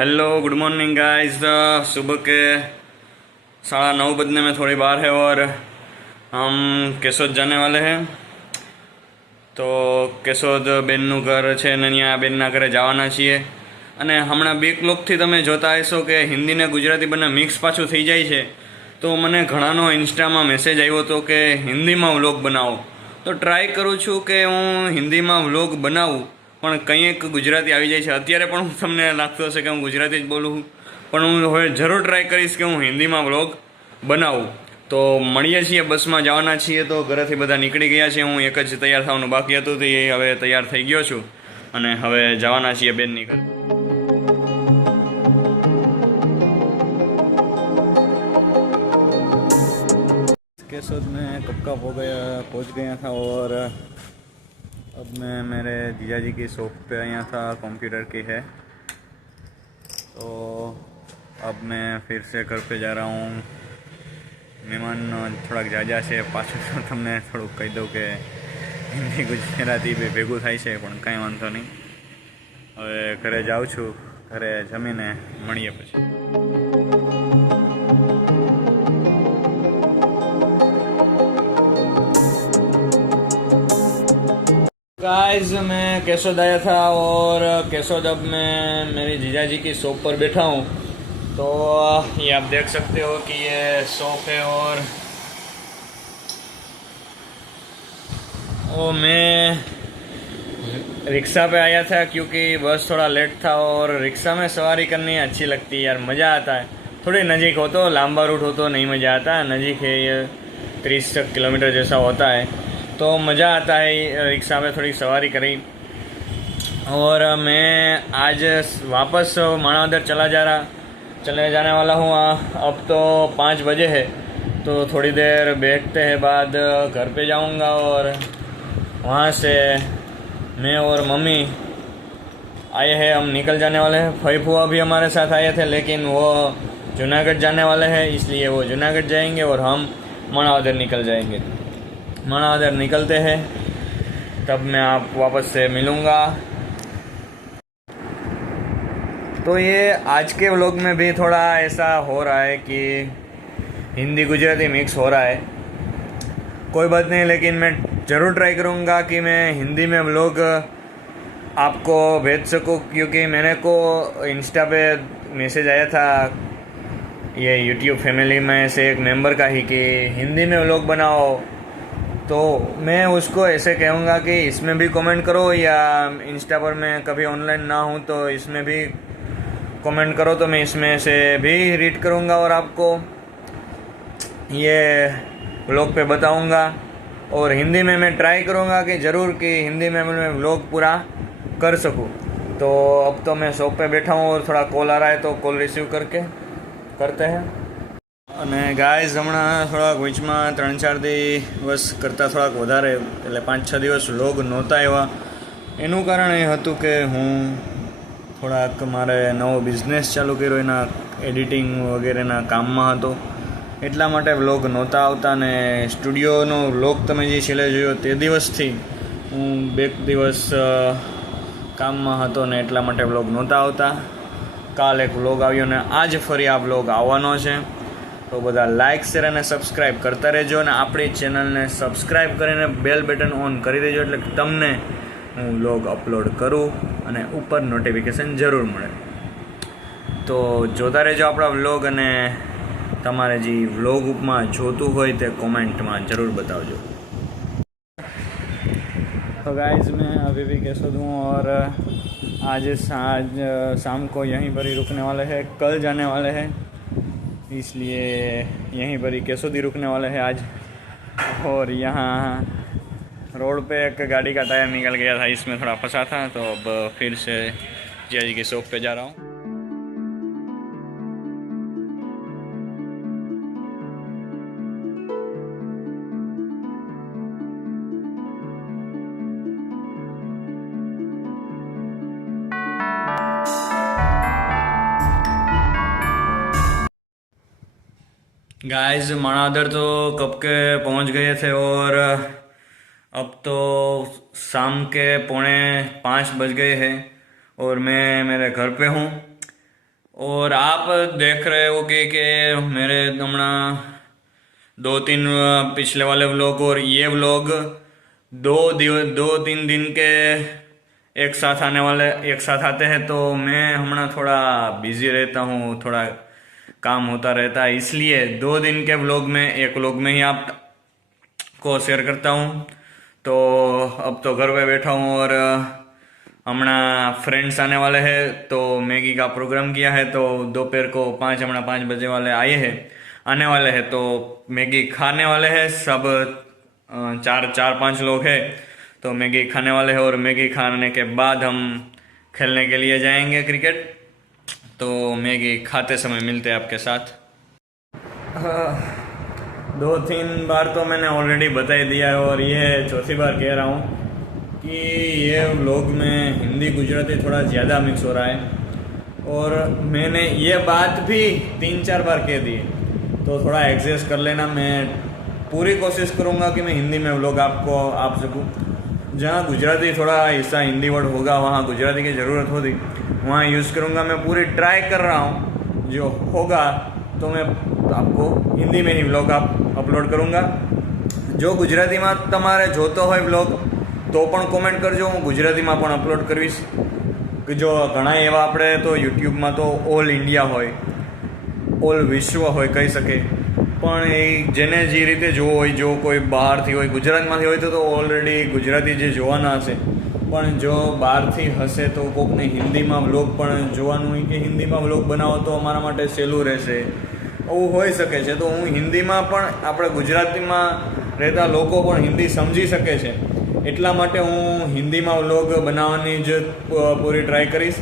Hello good morning guys. सुबह के 9:30 बजने में थोड़ी बार है और हम केशोद जाने वाले हैं। તો કેશોદ બેનનું ઘર છે ને અહીંયા બેનના ઘરે જવાના છીએ। અને હમણાં બે ક્લોકથી તમે જોતા હશો કે હિન્દી ને ગુજરાતી બંને મિક્સ પાછું થઈ જાય છે। તો મને ઘણાનો ઇન્સ્ટામાં મેસેજ આવ્યો હતો કે હિન્દીમાં વ્લોગ બનાવો, તો ટ્રાય કરું છું કે હું હિન્દીમાં વ્લોગ બનાવું, પણ કંઈક ગુજરાતી આવી જાય છે। અત્યારે પણ હું તમને લાગતું હશે કે હું ગુજરાતી જ બોલું છું, પણ હું હવે જરૂર ટ્રાય કરીશ કે હું હિન્દીમાં વ્લોગ બનાવું। તો મળીએ છીએ, બસમાં જવાના છીએ। તો ઘરેથી બધા નીકળી ગયા છે, હું એક જ તૈયાર થવાનું બાકી હતું, તો એ હવે તૈયાર થઈ ગયો છું અને હવે જવાના છીએ બેનની ઘરે। केशोद में कब का पहुँच गया था और अब मैं मेरे जीजाजी की शॉप पे आया था, कंप्यूटर की है। तो अब मैं फिर से घर पे जा रहा हूँ। મહેમાન થોડાક જાજા છે, પાછું તો તમને થોડુંક કહી દઉં કે હિન્દી ગુજરાતી બે ભેગું થાય છે, પણ કાંઈ વાંધો નહીં। હવે ઘરે જાઉં છું, ઘરે જમીને મળીએ પછી। गाइस मैं केशोद आया था और केशोद अब मैं मेरी जीजाजी की शॉप पर बैठा हूँ। तो ये आप देख सकते हो कि ये शॉप है और मैं रिक्शा पे आया था क्योंकि बस थोड़ा लेट था और रिक्शा में सवारी करनी अच्छी लगती है यार, मज़ा आता है। थोड़ी नज़दीक हो तो, लंबा रूट हो तो नहीं मज़ा आता। नज़दीक है ये 30 किलोमीटर जैसा होता है, तो मज़ा आता है रिक्शा में थोड़ी सवारी करी। और मैं आज वापस माणावदर चले जाने वाला हूँ। अब तो 5 बजे है, तो थोड़ी देर बैठते हैं बाद घर पे जाऊँगा और वहाँ से मैं और मम्मी आए हैं, हम निकल जाने वाले हैं। फई फुआ भी हमारे साथ आए थे, लेकिन वो जूनागढ़ जाने वाले हैं, इसलिए वो जूनागढ़ जाएंगे और हम माणावदर निकल जाएंगे। माणावदर निकलते हैं तब मैं आप वापस से मिलूँगा। तो ये आज के व्लॉग में भी थोड़ा ऐसा हो रहा है कि हिंदी गुजराती मिक्स हो रहा है, कोई बात नहीं, लेकिन मैं ज़रूर ट्राई करूँगा कि मैं हिंदी में व्लॉग आपको भेज सकूँ, क्योंकि मैंने को इंस्टा पे मैसेज आया था ये यूट्यूब फैमिली में से एक मेंबर का ही कि हिंदी में व्लॉग बनाओ। तो मैं उसको ऐसे कहूँगा कि इसमें भी कमेंट करो, या इंस्टा पर मैं कभी ऑनलाइन ना हूँ तो इसमें भी कमेंट करो, तो मैं इसमें से भी रीड करूँगा और आपको ये व्लॉग पे बताऊँगा। और हिंदी में मैं ट्राई करूँगा कि ज़रूर कि हिंदी में मैं व्लॉग पूरा कर सकूँ। तो अब तो मैं शॉप पे बैठा हूँ और थोड़ा कॉल आ रहा है, तो कॉल रिसीव करते हैं। અને ગાઈઝ હમણાં થોડાક વીચમાં 3-4 દિવસ કરતાં થોડાક વધારે, એટલે 5-6 દિવસ વ્લોગ નહોતા આવ્યા। એનું કારણ એ હતું કે હું થોડાક મારે નવો બિઝનેસ ચાલુ કર્યો, એના એડિટિંગ વગેરેના કામમાં હતો, એટલા માટે વ્લોગ નહોતા આવતા। ને સ્ટુડિયોનો વ્લોગ તમે જે છેલ્લે જોયો તે દિવસથી હું 2 દિવસ કામમાં હતો ને એટલા માટે વ્લોગ નહોતા આવતા। કાલ એક વ્લોગ આવ્યો ને આજ ફરી આ વ્લોગ આવવાનો છે। તો બધા લાઇક શેર અને સબસ્ક્રાઈબ કરતા રહેજો, અને આપણી ચેનલને સબસ્ક્રાઈબ કરીને બેલ બટન ઓન કરી દેજો, એટલે તમને હું વ્લોગ અપલોડ કરું અને ઉપર નોટિફિકેશન જરૂર મળે। તો જોતા રહેજો આપણા વ્લોગ, અને તમારે જે વ્લોગમાં જોતું હોય તે કોમેન્ટમાં જરૂર बताओ। तो गाइस मैं अभी भी केशोद हूँ और आज शाम को यहीं पर ही रुकने वाले हैं, कल जाने वाले हैं, इसलिए यहीं पर ही केशोद ही रुकने वाले हैं आज। और यहाँ रोड पे एक गाड़ी का टायर निकल गया था, इसमें थोड़ा फंसा था, तो अब फिर से जीजाजी की शॉप पे जा रहा हूँ। गाइस माणावदर तो कब के पहुंच गए थे और अब तो शाम के 4:45 बज गए हैं और मैं मेरे घर पे हूँ। और आप देख रहे हो कि मेरे हमारा 2-3 पिछले वाले व्लॉग और ये व्लॉग 2-3 दिन के एक साथ आते हैं, तो मैं हमारा थोड़ा बिजी रहता हूँ, थोड़ा काम होता रहता है, इसलिए 2 दिन के व्लॉग में एक व्लॉग में ही आप को शेयर करता हूँ। तो अब तो घर पे बैठा हूँ और हमारा फ्रेंड्स आने वाले हैं, तो मैगी का प्रोग्राम किया है, तो दोपहर को 5 बजे वाले आने वाले हैं, तो मैगी खाने वाले हैं सब। 4-5 लोग हैं, तो मैगी खाने वाले हैं और मैगी खाने के बाद हम खेलने के लिए जाएंगे क्रिकेट। तो मैगी खाते समय मिलते हैं आपके साथ। 2-3 बार तो मैंने ऑलरेडी बता ही दिया है और ये चौथी बार कह रहा हूँ कि ये व्लॉग में हिंदी गुजराती थोड़ा ज़्यादा मिक्स हो रहा है, और मैंने ये बात भी 3-4 बार कह दी, तो थोड़ा एडजस्ट कर लेना। मैं पूरी कोशिश करूँगा कि मैं हिंदी में व्लॉग आपको आप सकूँ। जहाँ गुजराती थोड़ा हिस्सा हिंदी वर्ड होगा, वहाँ गुजराती की ज़रूरत होगी, वहाँ यूज़ करूँगा। मैं पूरी ट्राई कर रहा हूँ, जो होगा तो मैं आपको हिंदी में ही व्लॉग अपलोड करूँगा। જો ગુજરાતીમાં તમારે જોતો હોય વ્લોગ તો પણ કોમેન્ટ કરજો, હું ગુજરાતીમાં પણ અપલોડ કરીશ। કે જો ઘણા એવા આપણે તો યુટ્યુબમાં તો ઓલ ઇન્ડિયા હોય, ઓલ વિશ્વ હોય કહી શકે, પણ એ જેને જે રીતે જોવો હોય, જો કોઈ બહારથી હોય, ગુજરાતમાંથી હોય તો ઓલરેડી ગુજરાતી જે જોવાના હશે, પણ જો બહારથી હશે તો કોકને હિન્દીમાં વ્લોગ પણ જોવાનું હોય કે હિન્દીમાં વ્લોગ બનાવો તો અમારા માટે સહેલું રહેશે, એવું હોઈ શકે છે। તો હું હિન્દીમાં પણ આપણે ગુજરાતીમાં રહેતા લોકો પણ હિન્દી સમજી શકે છે, એટલા માટે હું હિન્દીમાં વ્લોગ બનાવવાની જ પૂરી ટ્રાય કરીશ।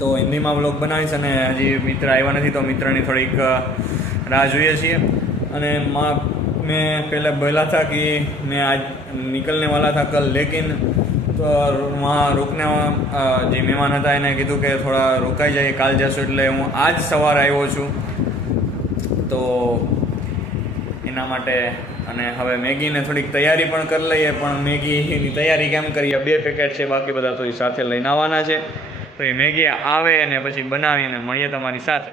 તો હિન્દીમાં વ્લોગ બનાવીશ, અને હજી મિત્ર આવ્યા નથી તો મિત્રની થોડીક રાહ જોઈએ છીએ। અને मैं पहले बोला था कि मैं आज निकलने वाला था कल, लेकिन तो वहाँ रुकने જે મહેમાન હતા એને કીધું કે થોડા રોકાઈ જાય, કાલ જશું, એટલે હું આજ સવારે આવ્યો છું। તો એના માટે અને હવે મેગીને થોડીક તૈયારી પણ કરી લઈએ, પણ મેગીની તૈયારી કેમ કરીએ, 2 પેકેટ છે, બાકી બધા તો એ સાથે લઈને આવવાના છે। તો એ મેગી આવે અને પછી બનાવીને મળીએ તમારી સાથે।